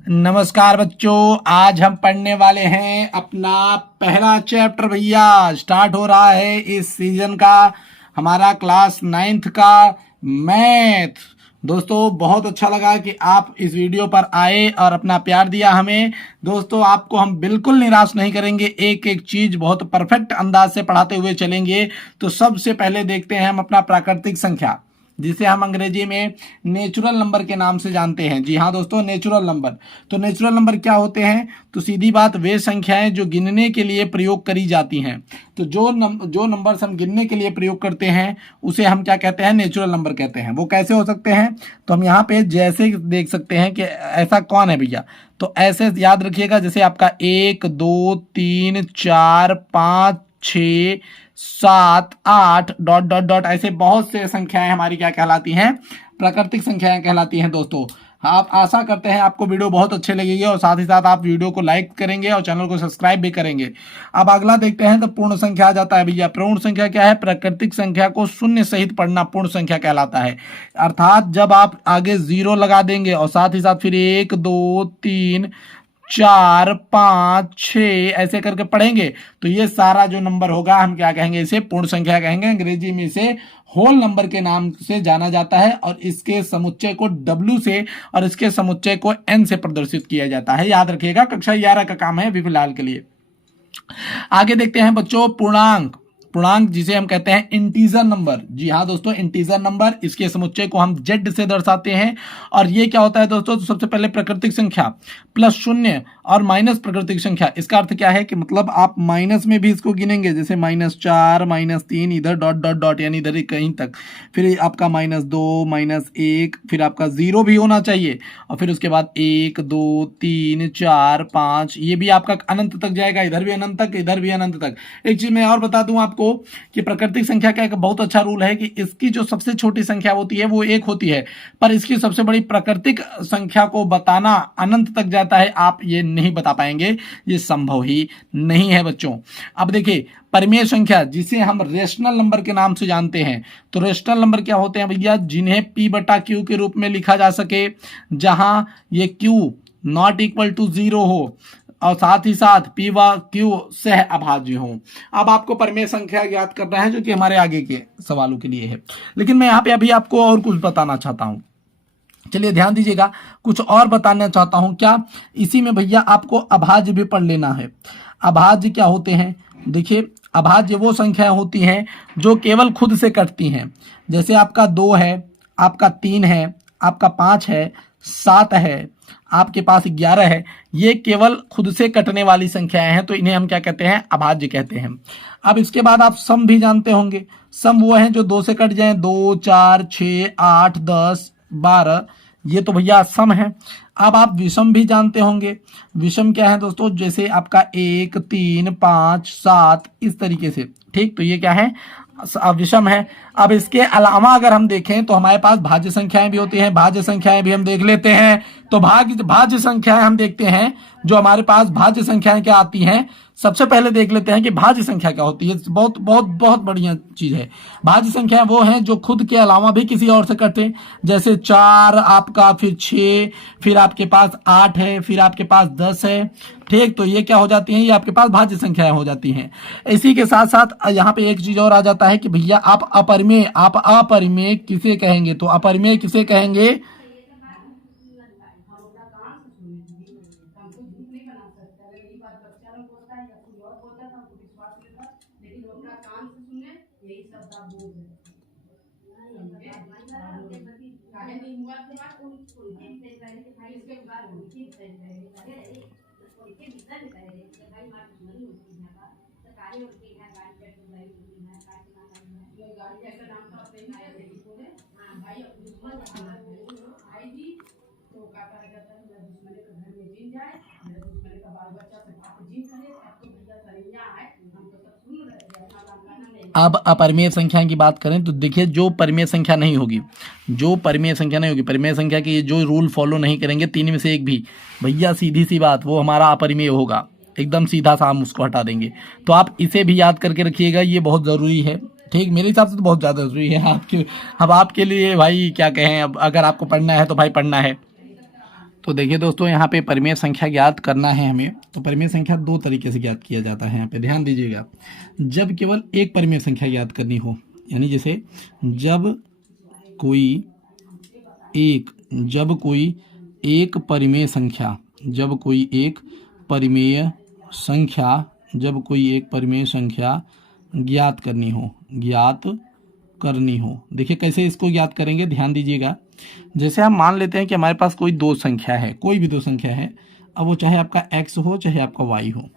नमस्कार बच्चों, आज हम पढ़ने वाले हैं अपना पहला चैप्टर। भैया स्टार्ट हो रहा है इस सीजन का हमारा क्लास 9th का मैथ। दोस्तों बहुत अच्छा लगा कि आप इस वीडियो पर आए और अपना प्यार दिया हमें। दोस्तों आपको हम बिल्कुल निराश नहीं करेंगे, एक एक चीज बहुत परफेक्ट अंदाज से पढ़ाते हुए चलेंगे। तो सबसे पहले देखते हैं हम अपना प्राकृतिक संख्या, जिसे हम अंग्रेजी में नेचुरल नंबर के नाम से जानते हैं। जी हाँ दोस्तों, नेचुरल नंबर। तो नेचुरल नंबर क्या होते हैं? तो सीधी बात, वे संख्याएं जो गिनने के लिए प्रयोग करी जाती हैं। तो जो नंबर्स हम गिनने के लिए प्रयोग करते हैं उसे हम क्या कहते हैं? नेचुरल नंबर कहते हैं। वो कैसे हो सकते हैं? तो हम यहाँ पे जैसे देख सकते हैं कि ऐसा कौन है भैया। तो ऐसे याद रखिएगा, जैसे आपका 1 2 3 4 5 6 7 8 डॉट डॉट डॉट, ऐसे बहुत से संख्याएं हमारी क्या कहलाती हैं? प्राकृतिक संख्याएं कहलाती हैं। दोस्तों आप आशा करते हैं आपको वीडियो बहुत अच्छे लगेगी और साथ ही साथ आप वीडियो को लाइक करेंगे और चैनल को सब्सक्राइब भी करेंगे। अब अगला देखते हैं तो पूर्ण संख्या आ जाता है भैया। पूर्ण संख्या क्या है? प्राकृतिक संख्या को शून्य सहित पढ़ना पूर्ण संख्या कहलाता है। अर्थात जब आप आगे 0 लगा देंगे और साथ ही साथ फिर 1 2 3 4 5 6 ऐसे करके पढ़ेंगे तो ये सारा जो नंबर होगा हम क्या कहेंगे? इसे पूर्ण संख्या कहेंगे। अंग्रेजी में इसे होल नंबर के नाम से जाना जाता है और इसके समुच्चय को W से और इसके समुच्चय को N से प्रदर्शित किया जाता है। याद रखिएगा, कक्षा 11 का काम है अभी फिलहाल के लिए। आगे देखते हैं बच्चों पूर्णांक। पूर्णांक जिसे हम कहते हैं इंटीजर नंबर। जी हाँ दोस्तों, इंटीजर नंबर, इसके समुच्चय को हम Z से दर्शाते हैं। और ये क्या होता है दोस्तों? तो सबसे पहले प्राकृतिक संख्या प्लस शून्य और माइनस प्राकृतिक संख्या। इसका अर्थ क्या है कि मतलब आप माइनस में भी इसको गिनेंगे, जैसे -4 -3 इधर डॉट डॉट डॉट यानी इधर कहीं तक, फिर आपका -2 -1, फिर आपका 0 भी होना चाहिए और फिर उसके बाद 1 2 3 4 5, ये भी आपका अनंत तक जाएगा, इधर भी अनंत तक, इधर भी अनंत तक। एक चीज मैं और बता दूं आपको कि प्राकृतिक संख्या का एक बहुत अच्छा रूल है कि इसकी जो सबसे छोटी संख्या होती है वो 1 होती है, पर इसकी सबसे बड़ी प्राकृतिक संख्या को बताना अनंत तक जाता है। आप ये नहीं बता पाएंगे, ये संभव ही नहीं है बच्चों। अब देखिए परिमेय संख्या, जिसे हम रेशनल नंबर के नाम से जानते हैं। तो रेशनल नंबर क्या होते हैं भैया? जिन्हें P/Q के रूप में लिखा जा सके, जहां ये Q नॉट इक्वल टू 0 हो और साथ ही साथ P/Q सह अभाज्य हो। अब आपको परिमेय संख्या याद करना है, जो कि हमारे आगे के सवालों के लिए है। लेकिन मैं यहाँ पे अभी आपको और कुछ बताना चाहता हूँ। चलिए ध्यान दीजिएगा, कुछ और बताना चाहता हूं। क्या? इसी में भैया आपको अभाज्य भी पढ़ लेना है। अभाज्य क्या होते हैं? देखिए अभाज्य वो संख्याएं होती हैं जो केवल खुद से कटती हैं। जैसे आपका 2 है, आपका 3 है, आपका 5 है, 7 है, आपके पास 11 है। ये केवल खुद से कटने वाली संख्याएं हैं, तो इन्हें हम क्या कहते हैं? अभाज्य कहते हैं। अब इसके बाद आप सम भी जानते होंगे। सम वो हैं जो 2 से कट जाएं, 2 4 6 8 10 12, ये तो भैया सम है। अब आप विषम भी जानते होंगे। विषम क्या है दोस्तों? जैसे आपका 1 3 5 7 इस तरीके से, ठीक। तो ये क्या है? विषम है। अब इसके अलावा अगर हम देखें तो हमारे पास भाज्य संख्याएं भी होती हैं। भाज्य संख्याएं भी हम देख लेते हैं। तो भाज्य संख्याएं हम देखते हैं, जो हमारे पास भाज्य संख्याएं क्या आती हैं। सबसे पहले देख लेते हैं कि भाज्य संख्या क्या होती है। बहुत बहुत बहुत बढ़िया चीज है। भाज्य संख्या वो हैं जो खुद के अलावा भी किसी और से कटे। जैसे 4 आपका, फिर 6, फिर आपके पास 8 है, फिर आपके पास 10 है, ठीक। तो ये क्या हो जाती हैं? ये आपके पास भाज्य संख्याएं हो जाती हैं। इसी के साथ साथ यहाँ पे एक चीज और आ जाता है कि भैया आप अपरिमेय किसे कहेंगे? तो अपरिमेय किसे कहेंगे? अब अपरिमेय संख्या की बात करें तो देखिए, जो परिमेय संख्या नहीं होगी, परिमेय संख्या की जो रूल फॉलो नहीं करेंगे, 3 में से एक भी, भैया सीधी सी बात, वो हमारा अपरिमेय होगा। एकदम सीधा सा हम उसको हटा देंगे। तो आप इसे भी याद करके रखिएगा, ये बहुत ज़रूरी है, ठीक। मेरे हिसाब से तो बहुत ज़्यादा ज़रूरी है आपके, अब आपके लिए भाई क्या कहें। अब अगर आपको पढ़ना है तो भाई पढ़ना है। तो देखिए दोस्तों, यहाँ पे परिमेय संख्या ज्ञात करना है हमें। तो परिमेय संख्या दो तरीके से ज्ञात किया जाता है। यहाँ पे ध्यान दीजिएगा, जब केवल एक परिमेय संख्या ज्ञात करनी हो, यानी जैसे जब कोई एक परिमेय संख्या ज्ञात करनी हो। देखिए कैसे इसको ज्ञात करेंगे, ध्यान दीजिएगा। जैसे हम मान लेते हैं कि हमारे पास कोई दो संख्या है, कोई भी दो संख्या है, अब वो चाहे आपका x हो चाहे आपका y हो,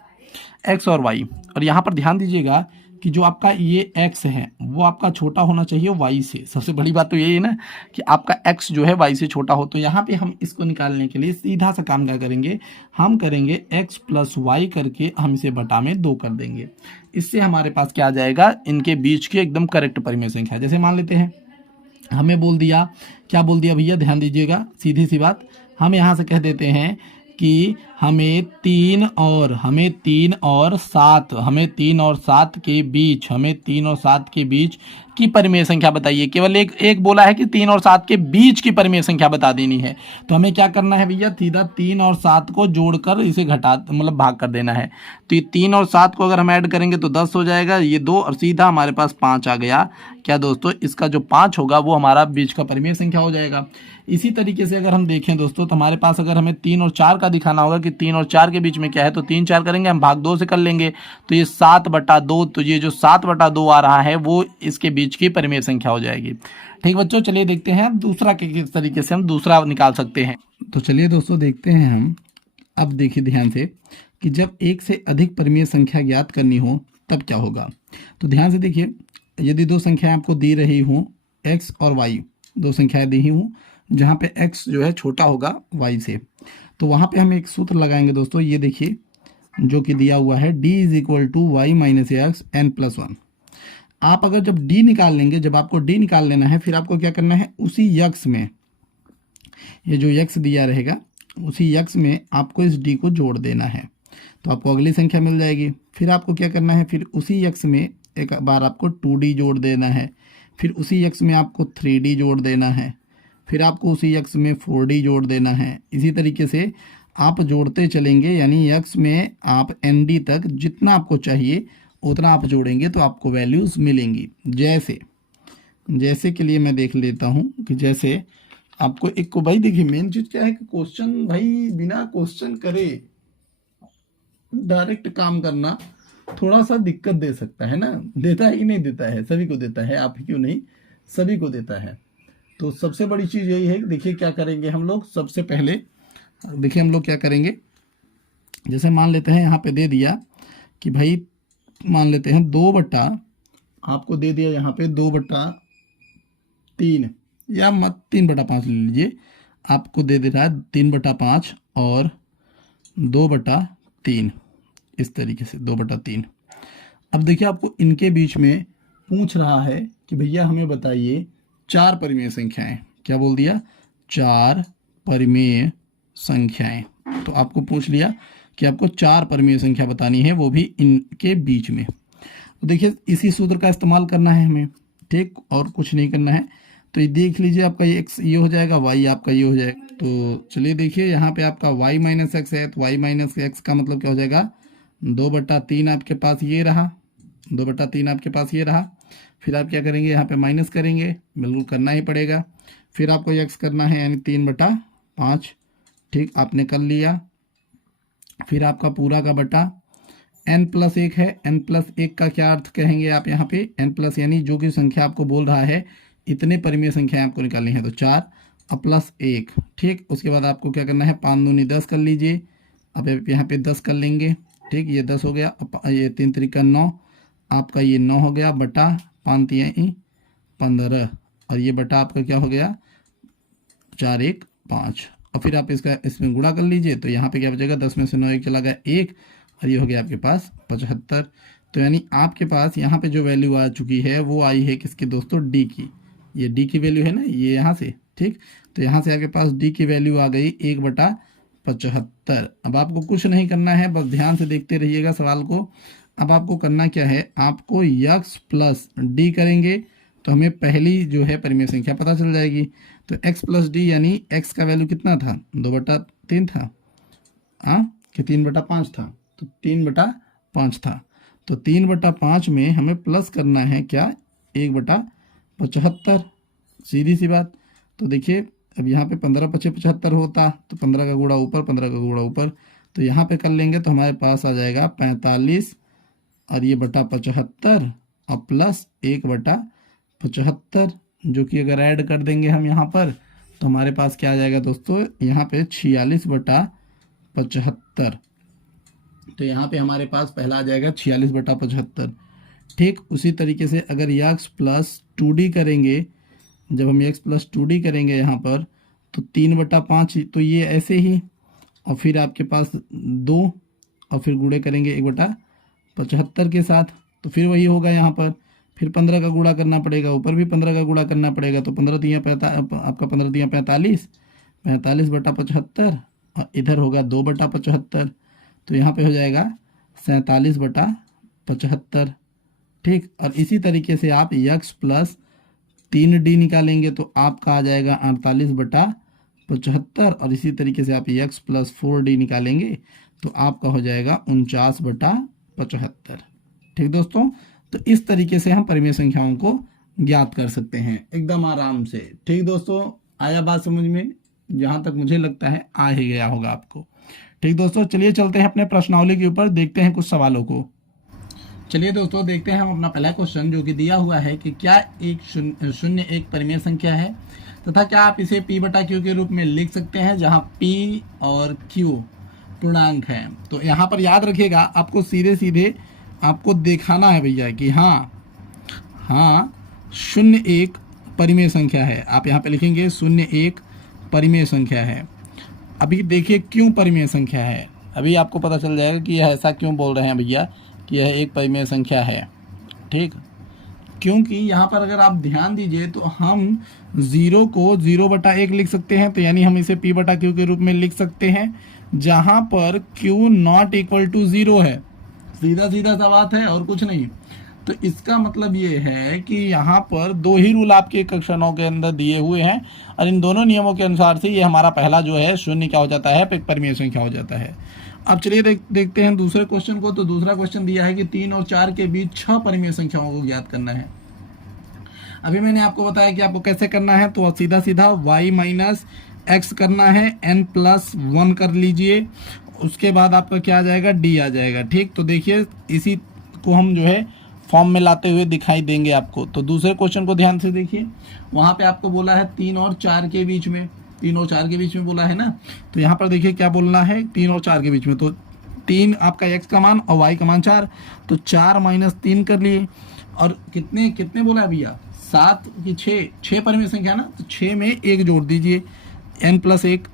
x और y। और यहाँ पर ध्यान दीजिएगा कि जो आपका ये x है वो आपका छोटा होना चाहिए y से। सबसे बड़ी बात तो यही है ना कि आपका x जो है y से छोटा हो। तो यहाँ पे हम इसको निकालने के लिए सीधा सा काम क्या करेंगे, हम करेंगे x प्लस वाई करके हम इसे बटा में 2 कर देंगे। इससे हमारे पास क्या आ जाएगा, इनके बीच की एकदम करेक्ट परिमेय संख्या। जैसे मान लेते हैं हमें बोल दिया, क्या बोल दिया भैया, ध्यान दीजिएगा, सीधी सी बात। हम यहाँ से कह देते हैं कि हमें 3 और 7 के बीच की परिमेय संख्या बताइए। केवल एक बोला है कि 3 और 7 के बीच की परिमेय संख्या बता देनी है। तो हमें क्या करना है भैया, सीधा 3 और 7 को जोड़कर इसे भाग कर देना है। तो ये 3 और 7 को अगर हम ऐड करेंगे तो 10 हो जाएगा, ये 2 और सीधा हमारे पास 5 आ गया। क्या दोस्तों, इसका जो 5 होगा वो हमारा बीच का परिमेय संख्या हो जाएगा। इसी तरीके से अगर हम देखें दोस्तों, तो हमारे पास अगर हमें 3 और 4 का दिखाना होगा कि 3 और 4 के बीच में क्या है, तो 3 4 करेंगे, हम भाग 2 से कर लेंगे, तो ये 7/2। तो ये जो 7/2 आ रहा है वो इसके बीच की परिमेय संख्या हो जाएगी। ठीक बच्चों, चलिए देखते हैं दूसरा किस तरीके से हम दूसरा निकाल सकते हैं। तो चलिए दोस्तों देखते हैं हम। अब देखिए ध्यान से कि जब एक से अधिक परिमेय संख्या ज्ञात करनी हो तब क्या होगा। तो ध्यान से देखिए, यदि दो संख्याएं आपको दी रही हूँ, x और y, दो संख्याएं दी हूँ जहाँ पे x जो है छोटा होगा y से, तो वहाँ पे हम एक सूत्र लगाएंगे दोस्तों। ये देखिए जो कि दिया हुआ है d = y - x n+1। आप अगर जब d निकाल लेंगे, जब आपको d निकाल लेना है, फिर आपको क्या करना है, उसी x में, ये जो x दिया रहेगा उसी x में आपको इस d को जोड़ देना है, तो आपको अगली संख्या मिल जाएगी। फिर आपको क्या करना है, फिर उसी x में एक बार आपको 2d जोड़ देना है, फिर उसी x में आपको 3d जोड़ देना है, फिर आपको उसी x में 4d जोड़ देना है। इसी तरीके से आप जोड़ते चलेंगे, यानी x में आप nd तक जितना आपको चाहिए उतना आप जोड़ेंगे तो आपको वैल्यूज़ मिलेंगी। जैसे के लिए मैं देख लेता हूँ कि जैसे आपको एक को, भाई देखिए मेन चीज़ क्या है कि क्वेश्चन, भाई बिना क्वेश्चन करे डायरेक्ट काम करना थोड़ा सा दिक्कत दे सकता है ना। देता है कि नहीं देता है, सभी को देता है, आप ही क्यों नहीं, सभी को देता है। तो सबसे बड़ी चीज़ यही है कि देखिए क्या करेंगे हम लोग। सबसे पहले देखिए हम लोग क्या करेंगे, जैसे मान लेते हैं यहाँ पे दे दिया कि भाई मान लेते हैं 2/, आपको दे दिया यहाँ पे 2/3 या मत 3/5 ले लीजिए, आपको दे रहा है 3/5 और 2/3, इस तरीके से 2/3। अब देखिए आपको इनके बीच में पूछ रहा है कि भैया हमें बताइए 4 परिमेय संख्याएं। क्या बोल दिया, 4 परिमेय संख्याएं। तो आपको पूछ लिया कि आपको 4 परिमेय संख्या बतानी है, वो भी इनके बीच में। तो देखिए इसी सूत्र का इस्तेमाल करना है हमें, ठीक, और कुछ नहीं करना है। तो ये देख लीजिए, आपका ये x ये हो जाएगा, y आपका ये हो जाएगा। तो चलिए देखिए यहाँ पे आपका y - x है, तो y - x का मतलब क्या हो जाएगा, 2/3 आपके पास ये रहा, 2/3 आपके पास ये रहा। फिर आप क्या करेंगे, यहाँ पे माइनस करेंगे, बिल्कुल करना ही पड़ेगा। फिर आपको x करना है, यानी 3/5, ठीक, आपने कर लिया। फिर आपका पूरा का बटा n+1 है, n+1 का क्या अर्थ कहेंगे आप यहाँ पे, n+ यानी जो कि संख्या आपको बोल रहा है इतने परिमेय संख्याएं आपको निकालनी है, तो 4 और +1, ठीक। उसके बाद आपको क्या करना है, 5 दूनी 10 कर लीजिए। अब यहाँ पे 10 कर लेंगे, ठीक, ये 10 हो गया, ये 3 3 9, आपका ये 9 हो गया, बटा 5 3 15, और ये बटा आपका क्या हो गया, 4 1 5। और फिर आप इसमें गुणा कर लीजिए, तो यहाँ पे क्या बचेगा, 10 में से 9 1 चला गया 1, और ये हो गया आपके पास 75। तो यानी आपके पास यहाँ पे जो वैल्यू आ चुकी है वो आई है किसकी दोस्तों, डी की। ये डी की वैल्यू है ना, ये यहाँ से, ठीक। तो यहाँ से आपके पास डी की वैल्यू आ गई 1/75। अब आपको कुछ नहीं करना है, बस ध्यान से देखते रहिएगा सवाल को। अब आपको करना क्या है, आपको x प्लस डी करेंगे तो हमें पहली जो है परिमेय संख्या पता चल जाएगी। तो x प्लस डी यानी x का वैल्यू कितना था, 3 था, हाँ कि 3/5 था, तो 3/5 था। तो 3/5 में हमें प्लस करना है क्या, 1/75, सीधी सी बात। तो देखिए अब यहाँ पे 15×5 = 75 होता, तो 15 का गुणा ऊपर, 15 का गुणा ऊपर, तो यहाँ पे कर लेंगे तो हमारे पास आ जाएगा 45 और ये बटा 75 और प्लस 1/75, जो कि अगर ऐड कर देंगे हम यहाँ पर तो हमारे पास क्या आ जाएगा दोस्तों, यहाँ पे 46/75। तो यहाँ पे हमारे पास पहला आ जाएगा 46/75। ठीक उसी तरीके से अगर x + 2d करेंगे, जब हम x + 2d करेंगे यहाँ पर तो 3/5, तो ये ऐसे ही, और फिर आपके पास 2 और फिर गुणे करेंगे 1/75 के साथ, तो फिर वही होगा यहाँ पर। फिर 15 का गुणा करना पड़ेगा, ऊपर भी 15 का गुणा करना पड़ेगा, तो 15×3 = 45, 45/75 और इधर होगा 2/75, तो यहाँ पे हो जाएगा 47/75। ठीक, और इसी तरीके से आप x + 3d निकालेंगे तो आपका आ जाएगा 48/75, और इसी तरीके से आप x + 4d निकालेंगे तो आपका हो जाएगा 49/75। ठीक दोस्तों, तो इस तरीके से हम परिमेय संख्याओं को ज्ञात कर सकते हैं एकदम आराम से। ठीक दोस्तों, आया बात समझ में? जहाँ तक मुझे लगता है आ ही गया होगा आपको। ठीक दोस्तों, चलिए चलते हैं अपने प्रश्नावली के ऊपर, देखते हैं कुछ सवालों को। चलिए दोस्तों देखते हैं हम अपना पहला क्वेश्चन, जो कि दिया हुआ है कि क्या एक शून्य एक परिमेय संख्या है तथा क्या आप इसे p/q के रूप में लिख सकते हैं, जहाँ p और q पूर्णांक है। तो यहाँ पर याद रखिएगा, आपको सीधे सीधे आपको दिखाना है भैया कि हाँ 0 परिमेय संख्या है। आप यहाँ पे लिखेंगे 0 परिमेय संख्या है। अभी देखिए क्यों परिमेय संख्या है, अभी आपको पता चल जाएगा कि यह ऐसा क्यों बोल रहे हैं भैया कि यह एक परिमेय संख्या है। ठीक, क्योंकि यहाँ पर अगर आप ध्यान दीजिए तो हम 0 को 0/1 लिख सकते हैं, तो यानी हम इसे p/q के रूप में लिख सकते हैं, जहाँ पर q ≠ 0 है। सीधा सीधा सा बात है और कुछ नहीं। तो इसका मतलब ये है कि यहाँ पर 2 ही रूल आपके कक्षणों के अंदर दिए हुए हैं, और इन दोनों नियमों के अनुसार से ये हमारा पहला जो है 0 क्या हो जाता है, एक परिमेय संख्या हो जाता है। अब चलिए देखते हैं दूसरे क्वेश्चन को। तो दूसरा क्वेश्चन दिया है कि 3 और 4 के बीच 6 परिमेय संख्याओं को ज्ञात करना है। अभी मैंने आपको बताया कि आपको कैसे करना है, तो सीधा सीधा y - x करना है, n + 1 कर लीजिए, उसके बाद आपका क्या आ जाएगा, d आ जाएगा। ठीक, तो देखिए इसी को हम जो है फॉर्म में लाते हुए दिखाई देंगे आपको। तो दूसरे क्वेश्चन को ध्यान से देखिए, वहाँ पे आपको बोला है 3 और 4 के बीच में, 3 और 4 के बीच में बोला है ना। तो यहाँ पर देखिए क्या बोलना है, 3 और 4 के बीच में, तो 3 आपका x का मान और y का मान 4, तो 4 - 3 कर लिए, और कितने कितने बोला है भैया, 7 की 6 परिमेय संख्या ना, तो 6 में 1 जोड़ दीजिए, n + 1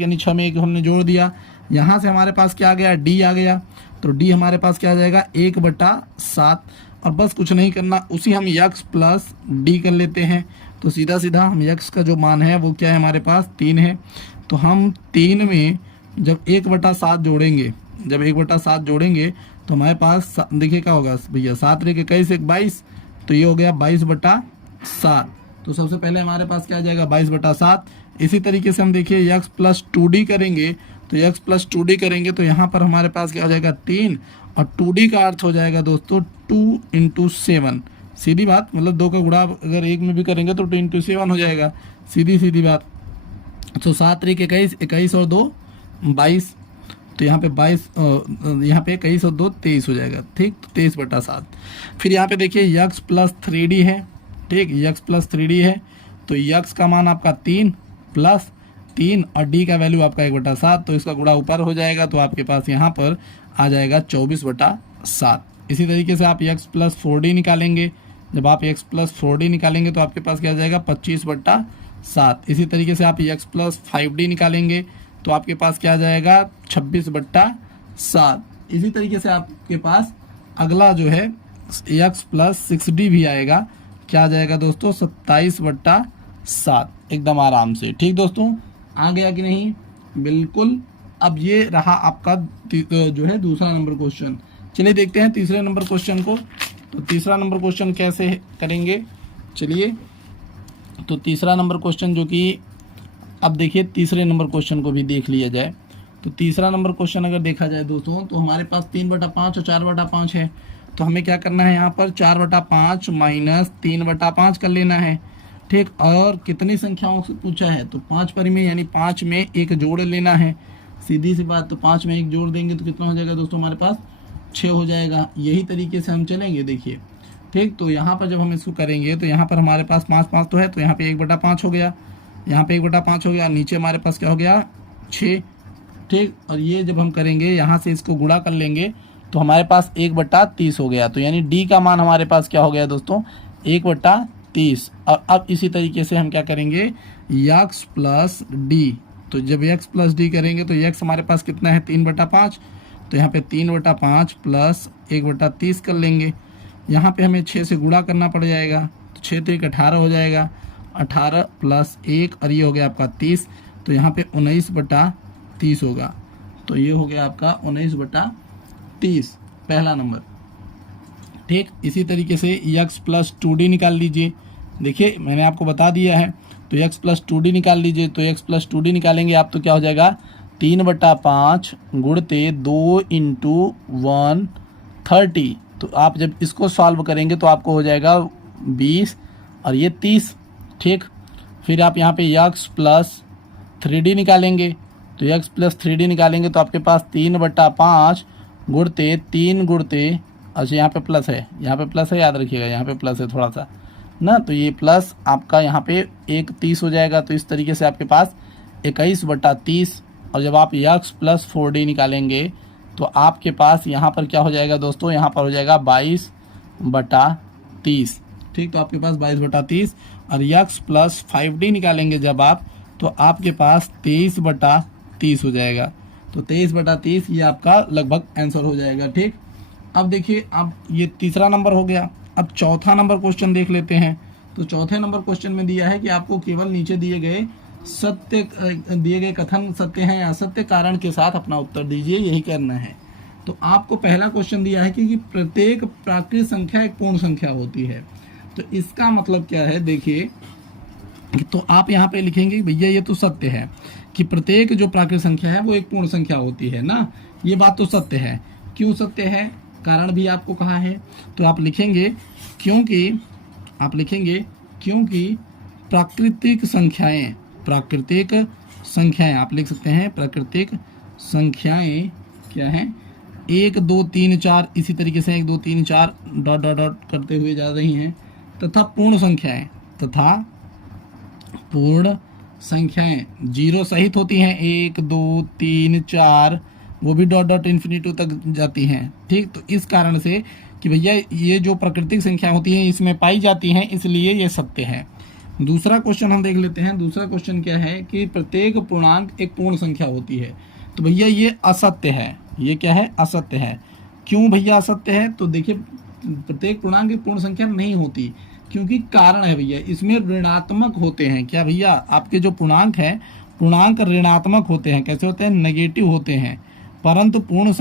यानी 6 में 1 हमने जोड़ दिया। यहाँ से हमारे पास क्या आ गया, d आ गया, तो d हमारे पास क्या आ जाएगा, 1/7, और बस कुछ नहीं करना, उसी हम x + d कर लेते हैं। तो सीधा सीधा हम x का जो मान है वो क्या है, हमारे पास 3 है। तो हम 3 में जब 1/7 जोड़ेंगे, तो हमारे पास देखिए क्या होगा भैया, 7 × 21 = 22, तो ये हो गया 22/7। तो सबसे पहले हमारे पास क्या आ जाएगा, 22/7। इसी तरीके से हम देखिए x + 2d करेंगे, तो x + 2d करेंगे तो यहाँ पर हमारे पास क्या हो जाएगा, 3, और 2d का अर्थ हो जाएगा दोस्तों 2 × 7। सीधी बात, मतलब 2 का गुणा अगर 1 में भी करेंगे तो 2 × 7 हो जाएगा, सीधी बात। तो 7 × 21 = 21 और 2 = 22, तो यहाँ पे 22, यहाँ पे 21 और 2 = 23 हो जाएगा। ठीक, तो 23/7। फिर यहाँ पे देखिए x + 3d है। ठीक, x + 3d है, तो x का मान आपका 3 + 3 और d का वैल्यू आपका 1/7, तो इसका गुणा ऊपर हो जाएगा, तो आपके पास यहाँ पर आ जाएगा 24/7। इसी तरीके से आप x + 4d निकालेंगे, जब आप x + 4d निकालेंगे तो आपके पास क्या आ जाएगा, 25/7। इसी तरीके से आप x + 5d निकालेंगे तो आपके पास क्या आ जाएगा, 26/7। इसी तरीके से आपके पास अगला जो है x + 6d भी आएगा, क्या आ जाएगा दोस्तों, 27/7, एकदम आराम से। ठीक दोस्तों, आ गया कि नहीं, बिल्कुल। अब ये रहा आपका जो है दूसरा नंबर क्वेश्चन। चलिए देखते हैं तीसरे नंबर क्वेश्चन को। तो तीसरा नंबर क्वेश्चन कैसे करेंगे, चलिए। तो तीसरा नंबर क्वेश्चन जो कि अब देखिए तीसरे नंबर क्वेश्चन को भी देख लिया जाए। तो तीसरा नंबर क्वेश्चन अगर देखा जाए दोस्तों, तो हमारे पास 3/5 और 4/5 है। तो हमें क्या करना है, यहाँ पर 4/5 माइनस 3/5 कर लेना है। ठीक, और कितनी संख्याओं से पूछा है, तो 5 परिमेय यानी 5 में एक जोड़ लेना है। सीधी सी बात, तो 5 में एक जोड़ देंगे तो कितना हो जाएगा दोस्तों, हमारे पास 6 हो जाएगा। यही तरीके से हम चलेंगे देखिए। ठीक, तो यहाँ पर जब हम इसको करेंगे तो यहाँ पर हमारे पास 5 तो है, तो यहाँ पे 1/5 हो गया, यहाँ पे 1/5 हो गया, नीचे हमारे पास क्या हो गया 6। ठीक, और ये जब हम करेंगे यहाँ से इसको गुणा कर लेंगे तो हमारे पास 1/30 हो गया। तो यानी डी का मान हमारे पास क्या हो गया दोस्तों, 1/30। और अब इसी तरीके से हम क्या करेंगे, x प्लस डी। तो जब x प्लस डी करेंगे तो x हमारे पास कितना है, 3/5। तो यहाँ पे 3/5 प्लस 1/30 कर लेंगे। यहाँ पे हमें 6 से गुणा करना पड़ जाएगा, तो 6 तो 1 18 हो जाएगा, 18 प्लस 1 और ये हो गया आपका 30। तो यहाँ पे 19/30 होगा। तो ये हो गया आपका 19/30 पहला नंबर। ठीक, इसी तरीके से x प्लस 2d निकाल लीजिए। देखिए मैंने आपको बता दिया है, तो x प्लस 2d निकाल लीजिए। तो x प्लस 2d निकालेंगे आप तो क्या हो जाएगा, 3/5 गुणते 2 × 1 30। तो आप जब इसको सॉल्व करेंगे तो आपको हो जाएगा 20 और ये 30। ठीक, फिर आप यहाँ पे x प्लस 3d निकालेंगे। तो x प्लस 3d निकालेंगे तो आपके पास 3/5 गुणते 3 गुणते, अच्छा यहाँ पे प्लस है, यहाँ पे प्लस है, याद रखिएगा यहाँ पे प्लस है थोड़ा सा ना, तो ये प्लस आपका यहाँ पे 1 30 हो जाएगा। तो इस तरीके से आपके पास 21/30। और जब आप x प्लस 4d निकालेंगे तो आपके पास यहाँ पर क्या हो जाएगा दोस्तों, यहाँ पर हो जाएगा 22/30। ठीक, तो आपके पास 22/30। और x प्लस 5d निकालेंगे जब आप, तो आपके पास 23/30 हो जाएगा। तो 23/30 ये आपका लगभग आंसर हो जाएगा। ठीक, अब देखिए, अब ये तीसरा नंबर हो गया। अब चौथा नंबर क्वेश्चन देख लेते हैं। तो चौथे नंबर क्वेश्चन में दिया है कि आपको केवल नीचे दिए गए कथन सत्य हैं या असत्य कारण के साथ अपना उत्तर दीजिए, यही करना है। तो आपको पहला क्वेश्चन दिया है कि प्रत्येक प्राकृत संख्या एक पूर्ण संख्या होती है। तो इसका मतलब क्या है, देखिए, तो आप यहाँ पे लिखेंगे भैया ये तो सत्य है कि प्रत्येक जो प्राकृत संख्या है वो एक पूर्ण संख्या होती है ना, ये बात तो सत्य है। क्यों सत्य है, कारण भी आपको कहा है। तो आप लिखेंगे क्योंकि प्राकृतिक संख्याएं आप लिख सकते हैं, प्राकृतिक संख्याएं क्या हैं, 1 2 3 4, इसी तरीके से 1 2 3 4 डॉट डॉट डॉट करते हुए जा रही हैं, तथा पूर्ण संख्याएं जीरो सहित होती हैं, 1 2 3 4, वो भी डॉट डॉट इन्फिनिटी तक जाती हैं। ठीक, तो इस कारण से कि भैया ये जो प्राकृतिक संख्या होती हैं इसमें पाई जाती हैं, इसलिए ये सत्य है। दूसरा क्वेश्चन हम देख लेते हैं। दूसरा क्वेश्चन क्या है कि प्रत्येक पूर्णांक एक पूर्ण संख्या होती है। तो भैया ये असत्य है। ये क्या है, असत्य है। क्यों भैया असत्य है, तो देखिए प्रत्येक पूर्णांक एक पूर्ण संख्या नहीं होती, क्योंकि कारण है भैया इसमें ऋणात्मक होते हैं। क्या भैया, आपके जो पूर्णांक हैं, पूर्णांक ऋणात्मक होते हैं। कैसे होते हैं, नेगेटिव होते हैं। परंतु पूर्ण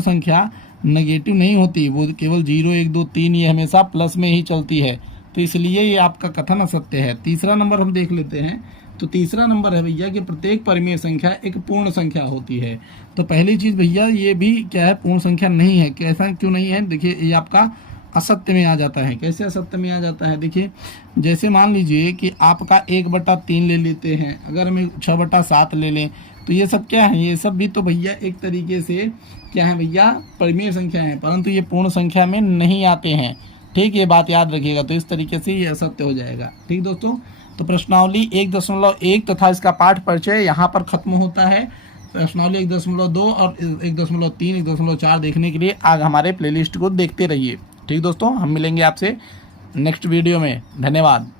संख्या नेगेटिव नहीं होती, वो केवल 0 1 2 3 ये हमेशा प्लस में ही चलती है। तो इसलिए ये आपका कथन असत्य है। तीसरा नंबर हम देख लेते हैं। तो तीसरा नंबर है भैया कि प्रत्येक परिमेय संख्या एक पूर्ण संख्या होती है। तो पहली चीज भैया ये भी क्या है, पूर्ण संख्या नहीं है। कैसा क्यों नहीं है, देखिए ये आपका असत्य में आ जाता है। कैसे असत्य में आ जाता है, देखिए जैसे मान लीजिए कि आपका 1/3 ले लेते हैं, अगर हम 6/7 ले लें, तो ये सब क्या है, ये सब भी तो भैया एक तरीके से क्या है भैया, परिमेय संख्या है, परंतु ये पूर्ण संख्या में नहीं आते हैं। ठीक, ये बात याद रखिएगा। तो इस तरीके से ये असत्य हो जाएगा। ठीक दोस्तों, तो प्रश्नावली 1.1 तथा इसका पाठ परिचय यहाँ पर खत्म होता है। प्रश्नावली 1.2 और 1.3 1.4 देखने के लिए आगे हमारे प्लेलिस्ट को देखते रहिए। ठीक दोस्तों, हम मिलेंगे आपसे नेक्स्ट वीडियो में। धन्यवाद।